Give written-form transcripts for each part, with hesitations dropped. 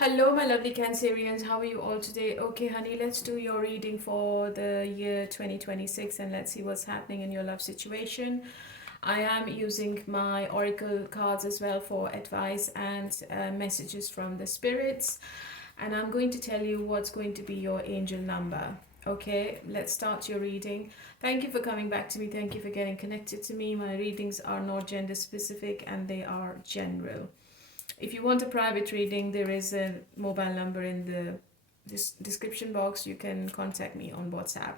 Hello, my lovely Cancerians. How are you all today? Okay, honey, let's do your reading for the year 2026 and let's see what's happening in your love situation. I am using my oracle cards as well for advice and messages from the spirits. And I'm going to tell you what's going to be your angel number. Okay, let's start your reading. Thank you for coming back to me. Thank you for getting connected to me. My readings are not gender specific and they are general. If you want a private reading, there is a mobile number in the description box. You can contact me on WhatsApp.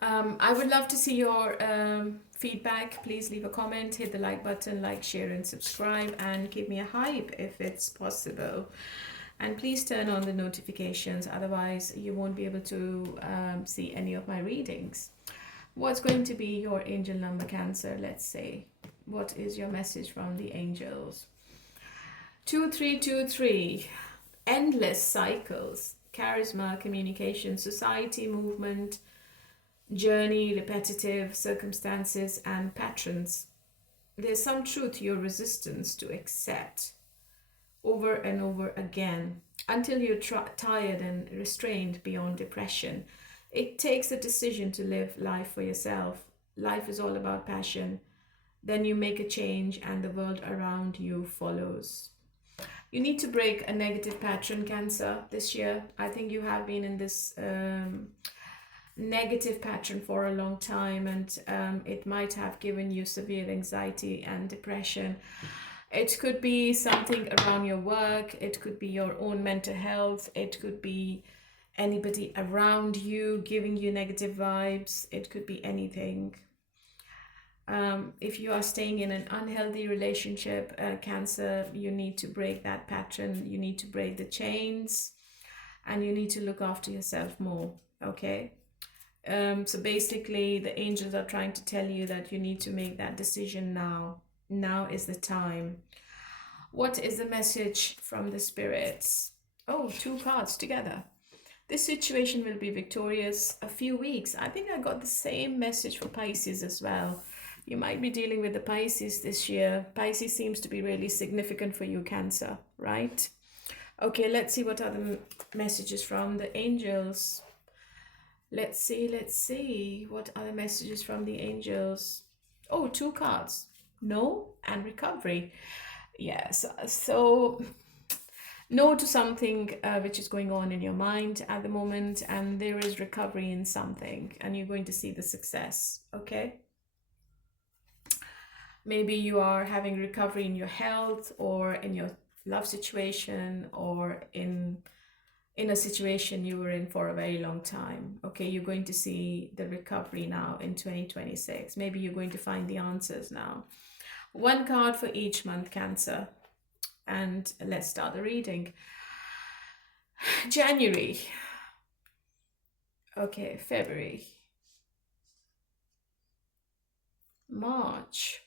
I would love to see your feedback. Please leave a comment, hit the like button, like, share, and subscribe, and give me a hype if it's possible. And please turn on the notifications, otherwise, you won't be able to see any of my readings. What's going to be your angel number, Cancer? Let's say. What is your message from the angels? 2323. Endless cycles. Charisma, communication, society, movement, journey, repetitive circumstances, and patterns. There's some truth to your resistance to accept over and over again until you're tired and restrained beyond depression. It takes a decision to live life for yourself. Life is all about passion. Then you make a change and the world around you follows. You need to break a negative pattern, Cancer, this year. I think you have been in this negative pattern for a long time, and it might have given you severe anxiety and depression. It could be something around your work, it could be your own mental health, it could be anybody around you giving you negative vibes, it could be anything. If you are staying in an unhealthy relationship, Cancer, you need to break that pattern, you need to break the chains, and you need to look after yourself more, okay? So basically, the angels are trying to tell you that you need to make that decision now. Now is the time. What is the message from the spirits? Oh, two cards together. This situation will be victorious a few weeks. I think I got the same message for Pisces as well. You might be dealing with the Pisces this year. Pisces seems to be really significant for you, Cancer, right? Okay, let's see what are the messages from the angels. Let's see. What are the messages from the angels? Oh, two cards. No and recovery. Yes. So no to something which is going on in your mind at the moment, and there is recovery in something, and you're going to see the success. Okay. Maybe you are having recovery in your health or in your love situation or in a situation you were in for a very long time. Okay, you're going to see the recovery now in 2026. Maybe you're going to find the answers now. One card for each month, Cancer. And let's start the reading. January. Okay, February. March.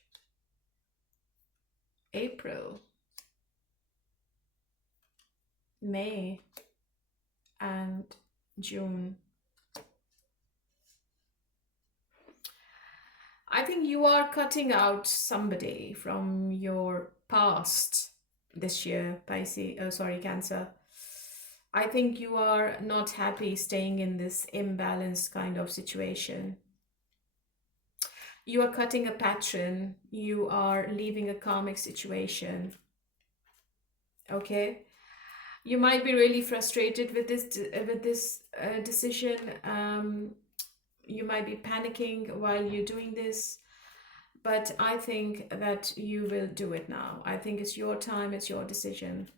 April. May. And June. I think you are cutting out somebody from your past this year, Pisces. Oh, sorry, Cancer. I think you are not happy staying in this imbalanced kind of situation. You are cutting a pattern. You are leaving a karmic situation. Okay. You might be really frustrated with this decision. You might be panicking while you're doing this, but I think that you will do it now. I think it's your time, it's your decision.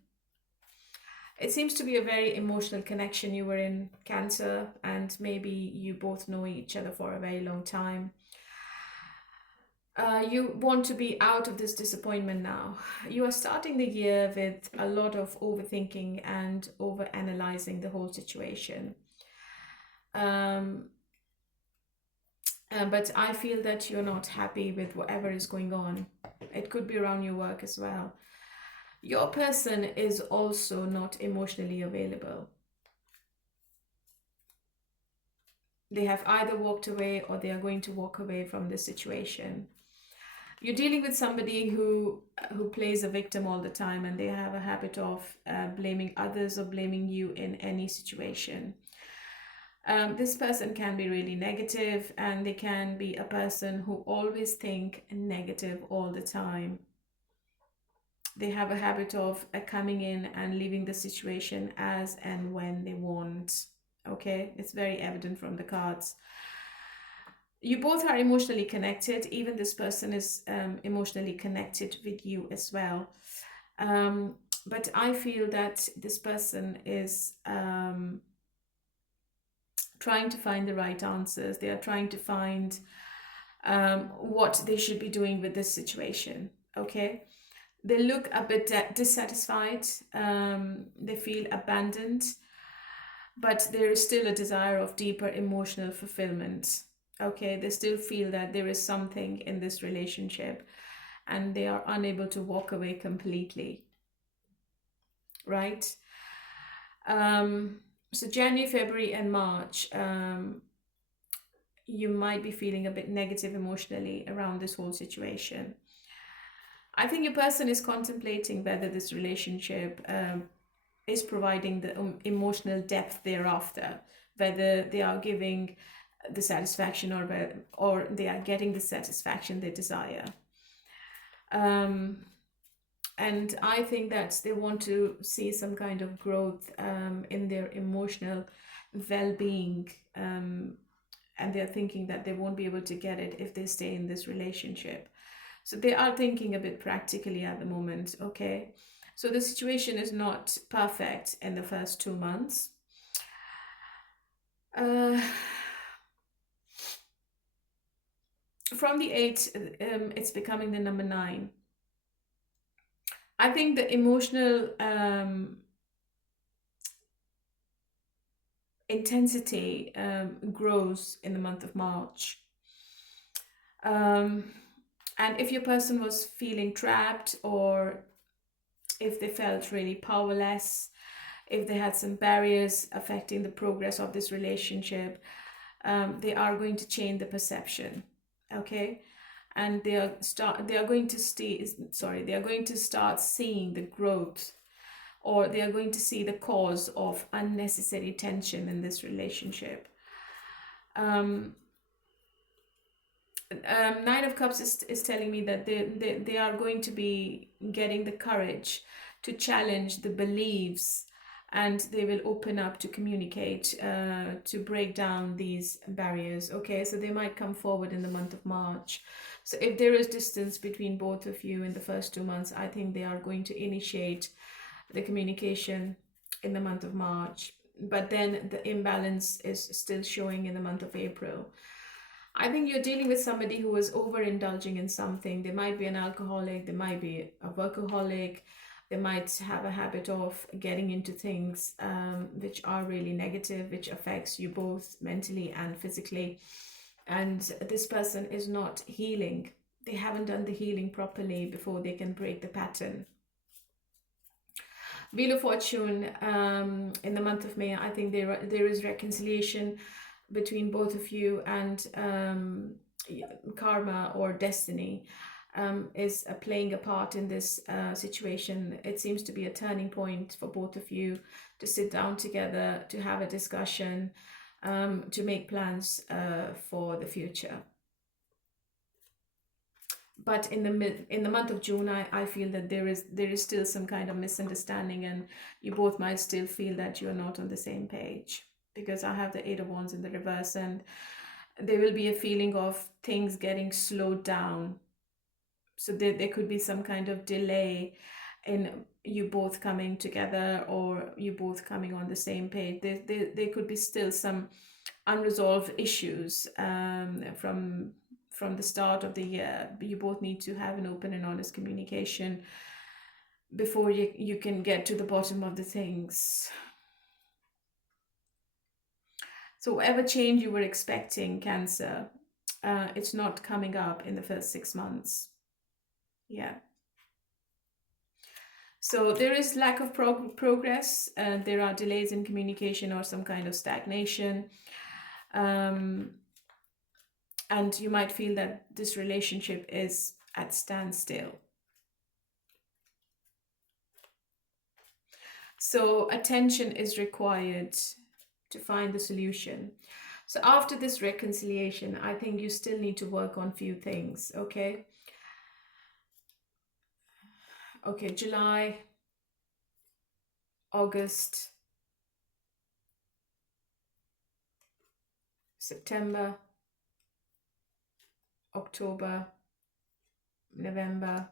It seems to be a very emotional connection you were in, Cancer, and maybe you both know each other for a very long time. You want to be out of this disappointment now. You are starting the year with a lot of overthinking and overanalyzing the whole situation. Um, but I feel that you're not happy with whatever is going on. It could be around your work as well. Your person is also not emotionally available. They have either walked away or they are going to walk away from the situation. You're dealing with somebody who plays a victim all the time, and they have a habit of blaming others or blaming you in any situation. This person can be really negative, and they can be a person who always think negative all the time. They have a habit of coming in and leaving the situation as and when they want. Okay, it's very evident from the cards. You both are emotionally connected. Even this person is emotionally connected with you as well. But I feel that this person is trying to find the right answers. They are trying to find what they should be doing with this situation. Okay, they look a bit dissatisfied. They feel abandoned, but there is still a desire of deeper emotional fulfillment. Okay, they still feel that there is something in this relationship, and they are unable to walk away completely. Right? So January, February, and March, you might be feeling a bit negative emotionally around this whole situation. I think your person is contemplating whether this relationship is providing the emotional depth thereafter, whether they are giving the satisfaction, or they are getting the satisfaction they desire. And I think that they want to see some kind of growth in their emotional well-being, and they're thinking that they won't be able to get it if they stay in this relationship. So they are thinking a bit practically at the moment. Okay, so the situation is not perfect in the first 2 months. From the 8, it's becoming the number 9. I think the emotional intensity grows in the month of March. And if your person was feeling trapped, or if they felt really powerless, if they had some barriers affecting the progress of this relationship, they are going to change the perception. Okay, and they are going to start seeing the growth, or they are going to see the cause of unnecessary tension in this relationship. 9 of Cups is telling me that they are going to be getting the courage to challenge the beliefs, and they will open up to communicate, to break down these barriers. Okay, so they might come forward in the month of March. So if there is distance between both of you in the first 2 months, I think they are going to initiate the communication in the month of March. But then the imbalance is still showing in the month of April. I think you're dealing with somebody who is overindulging in something. They might be an alcoholic, they might be a workaholic, they might have a habit of getting into things which are really negative, which affects you both mentally and physically. And this person is not healing. They haven't done the healing properly before they can break the pattern. Wheel of Fortune, in the month of May, I think there is reconciliation between both of you, and karma or destiny is playing a part in this situation. It seems to be a turning point for both of you to sit down together, to have a discussion, to make plans for the future. But in the month of June, I feel that there is still some kind of misunderstanding, and you both might still feel that you're not on the same page, because I have the 8 of Wands in the reverse, and there will be a feeling of things getting slowed down. So there could be some kind of delay in you both coming together, or you both coming on the same page. There could be still some unresolved issues from the start of the year. You both need to have an open and honest communication before you can get to the bottom of the things. So whatever change you were expecting, Cancer, it's not coming up in the first 6 months. Yeah. So there is lack of progress. There are delays in communication or some kind of stagnation. And you might feel that this relationship is at standstill. So attention is required to find the solution. So after this reconciliation, I think you still need to work on few things, okay? Okay, July, August, September, October, November,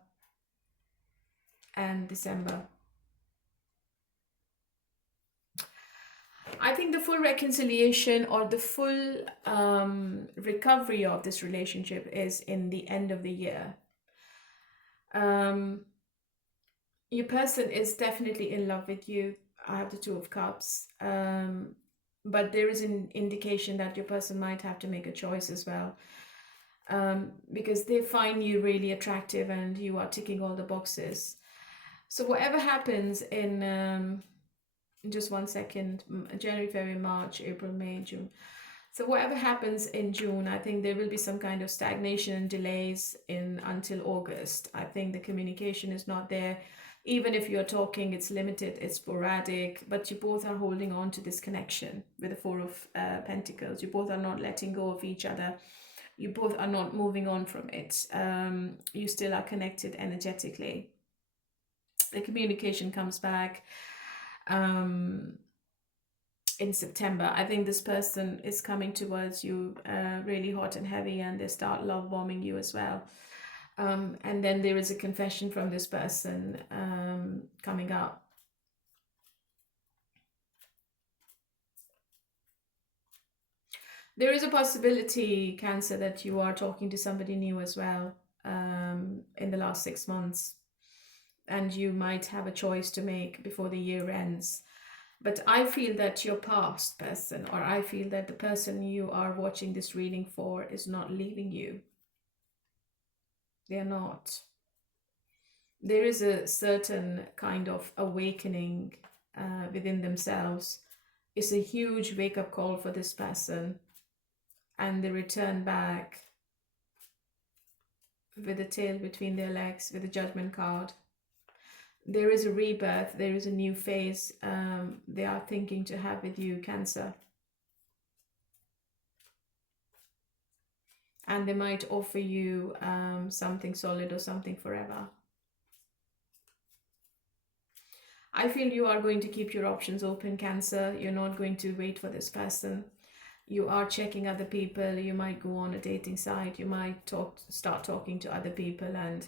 and December. I think the full reconciliation or the full recovery of this relationship is in the end of the year. Your person is definitely in love with you. I have the Two of Cups. But there is an indication that your person might have to make a choice as well. Because they find you really attractive and you are ticking all the boxes. So whatever happens in just one second, January, February, March, April, May, June. So whatever happens in June, I think there will be some kind of stagnation and delays in until August. I think the communication is not there. Even if you're talking, it's limited, it's sporadic, but you both are holding on to this connection with the Four of Pentacles. You both are not letting go of each other. You both are not moving on from it. You still are connected energetically. The communication comes back in September. I think this person is coming towards you really hot and heavy, and they start love bombing you as well. And then there is a confession from this person coming up. There is a possibility, Cancer, that you are talking to somebody new as well in the last 6 months. And you might have a choice to make before the year ends. But I feel that your past person, or I feel that the person you are watching this reading for, is not leaving you. They are not. There is a certain kind of awakening within themselves. It's a huge wake-up call for this person. And they return back with the tail between their legs, with the Judgment card. There is a rebirth, there is a new phase they are thinking to have with you, Cancer. And they might offer you something solid or something forever. I feel you are going to keep your options open, Cancer. You're not going to wait for this person. You are checking other people. You might go on a dating site. You might start talking to other people and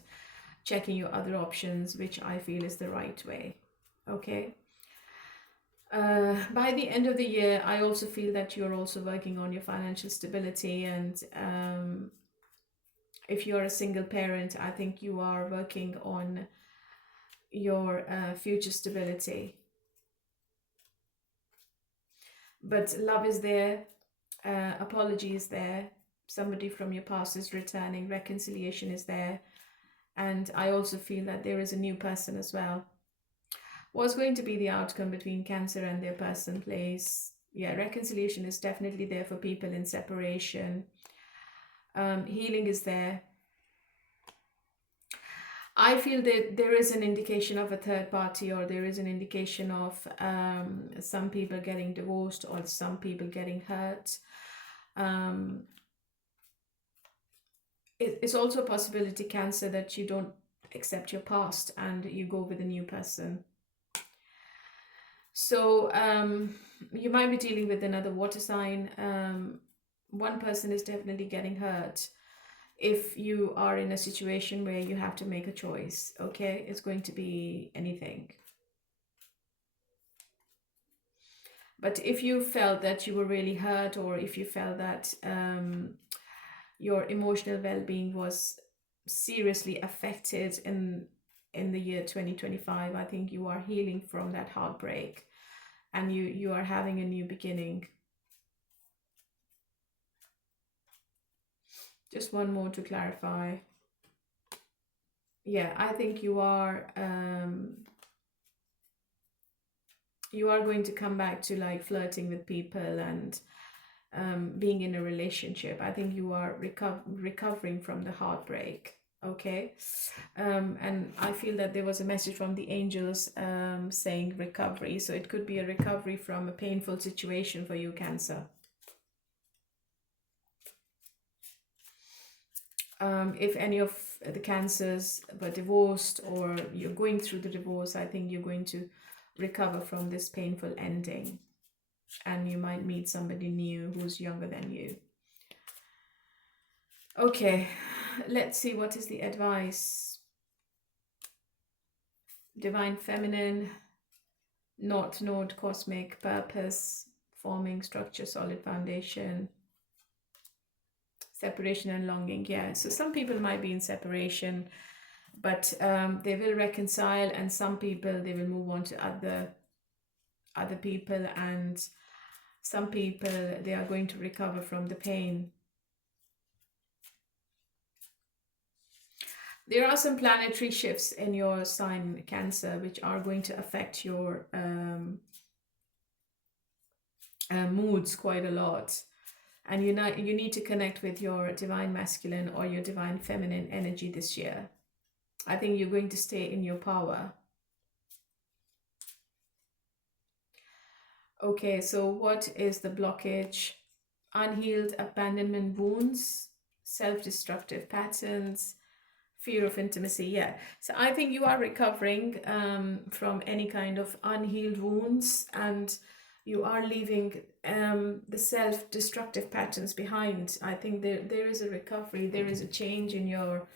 checking your other options, which I feel is the right way. Okay. By the end of the year, I also feel that you're also working on your financial stability. And if you're a single parent, I think you are working on your future stability. But love is there. Apology is there. Somebody from your past is returning. Reconciliation is there. And I also feel that there is a new person as well. What's going to be the outcome between Cancer and their person, please? Yeah, reconciliation is definitely there for people in separation. Healing is there. I feel that there is an indication of a third party, or there is an indication of some people getting divorced or some people getting hurt. It's also a possibility, Cancer, that you don't accept your past and you go with a new person. So you might be dealing with another water sign. One person is definitely getting hurt if you are in a situation where you have to make a choice. Okay, it's going to be anything. But if you felt that you were really hurt, or if you felt that your emotional well-being was seriously affected in the year 2025, I think you are healing from that heartbreak, and you are having a new beginning. Just one more to clarify. Yeah, I think you are going to come back to like flirting with people and being in a relationship. I think you are recovering from the heartbreak. Okay. And I feel that there was a message from the angels saying recovery. So it could be a recovery from a painful situation for you, Cancer. If any of the Cancers were divorced or you're going through the divorce, I think you're going to recover from this painful ending. And you might meet somebody new who's younger than you. Okay, let's see what is the advice. Divine Feminine, North Node, Cosmic Purpose, Forming Structure, Solid Foundation, Separation and Longing. Yeah, so some people might be in separation, but they will reconcile, and some people, they will move on to other people, and some people, they are going to recover from the pain. There are some planetary shifts in your sign, Cancer, which are going to affect your moods quite a lot. And you need to connect with your divine masculine or your divine feminine energy this year. I think you're going to stay in your power. Okay, so what is the blockage? Unhealed abandonment wounds, self-destructive patterns, fear of intimacy. Yeah, so I think you are recovering from any kind of unhealed wounds, and you are leaving the self-destructive patterns behind. I think there is a recovery, there is a change in your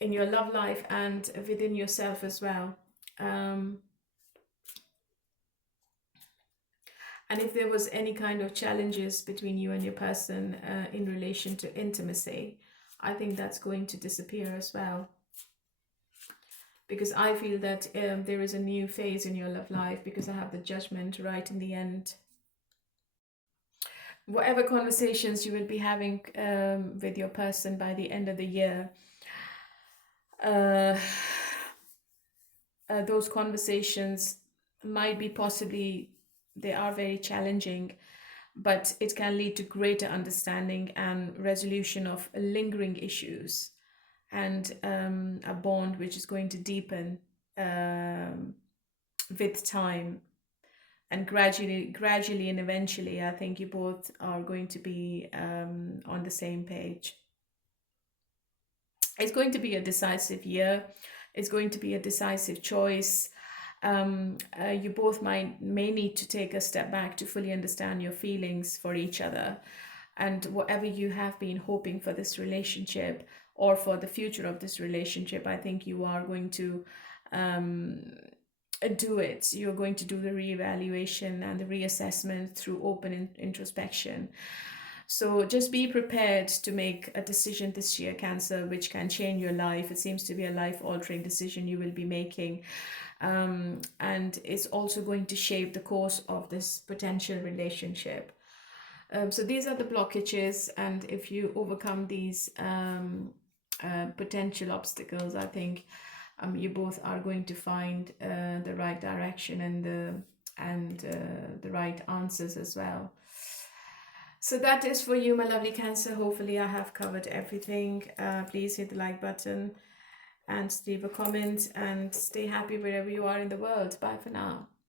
love life and within yourself as well. And if there was any kind of challenges between you and your person in relation to intimacy, I think that's going to disappear as well. Because I feel that there is a new phase in your love life, because I have the Judgment right in the end. Whatever conversations you will be having with your person by the end of the year, those conversations might be possibly, they are very challenging, but it can lead to greater understanding and resolution of lingering issues, and a bond which is going to deepen with time. And gradually and eventually, I think you both are going to be on the same page. It's going to be a decisive year. It's going to be a decisive choice. You both may need to take a step back to fully understand your feelings for each other, and whatever you have been hoping for this relationship or for the future of this relationship, I think you are going to do it. You're going to do the reevaluation and the reassessment through open introspection. So just be prepared to make a decision this year, Cancer, which can change your life. It seems to be a life-altering decision you will be making. And it's also going to shape the course of this potential relationship. So these are the blockages, and if you overcome these potential obstacles, I think you both are going to find the right direction and the right answers as well. So that is for you, my lovely Cancer. Hopefully I have covered everything. Please hit the like button and leave a comment, and stay happy wherever you are in the world. Bye for now.